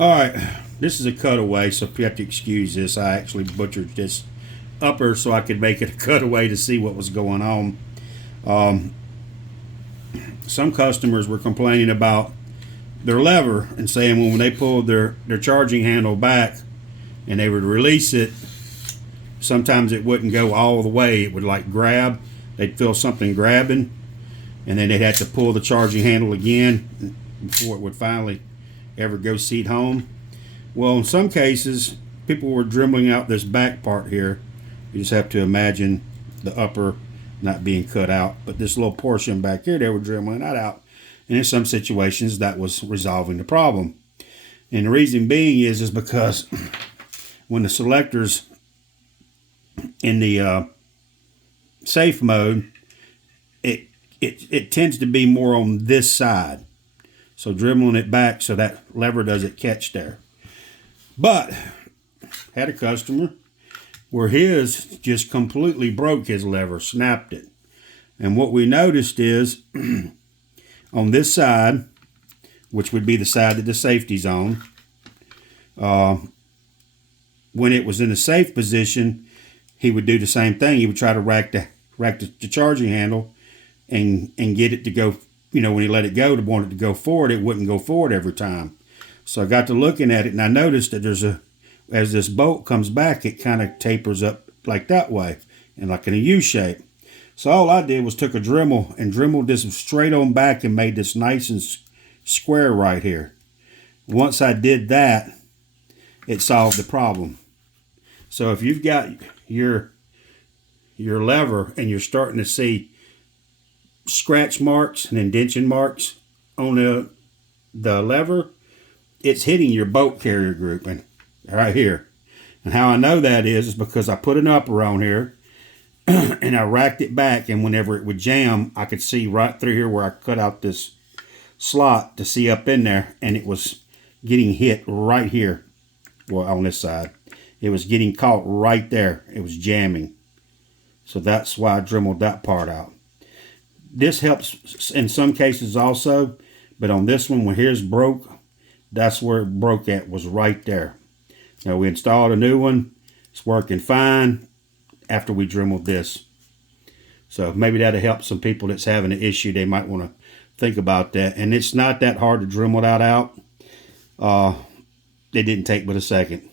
All right, this is a cutaway, so you have to excuse this. I actually butchered this upper so I could make it a cutaway to see what was going on. Um, some customers were complaining about their lever and saying when they pulled their charging handle back and they would release it, sometimes it wouldn't go all the way. It would like grab. They'd feel something grabbing, and then they'd have to pull the charging handle again before it would finally ever go seat home. Well, in some cases, people were dribbling out this back part here. You just have to imagine the upper not being cut out, but this little portion back here, they were dribbling that out. And in some situations, that was resolving the problem. And the reason being is because when the selector's in the safe mode, it tends to be more on this side. So dribbling it back so that lever doesn't catch there. But had a customer where his just completely broke his lever, snapped it. And what we noticed is on this side, which would be the side that the safety's on, when it was in a safe position, he would do the same thing. He would try to rack the charging handle and get it to go. You know, when he let it go, to want it to go forward, it wouldn't go forward every time. So I got to looking at it, and I noticed that as this bolt comes back, it kind of tapers up like that way, and like in a U shape. So all I did was took a Dremel and dremeled this straight on back and made this nice and square right here. Once I did that, it solved the problem. So if you've got your lever and you're starting to see scratch marks and indentation marks on the lever, it's hitting your bolt carrier group and right here. And how I know that is because I put an upper on here and I racked it back, and whenever it would jam, I could see right through here where I cut out this slot to see up in there, and it was getting hit right here. Well, on this side, it was getting caught right there. It was jamming. So that's why I dremeled that part out. This helps in some cases also, but on this one, when here's broke, that's where it broke at, was right there. Now we installed a new one. It's working fine after we dremeled this. So maybe that'll help some people that's having an issue. They might want to think about that. And it's not that hard to dremel that out. It didn't take but a second.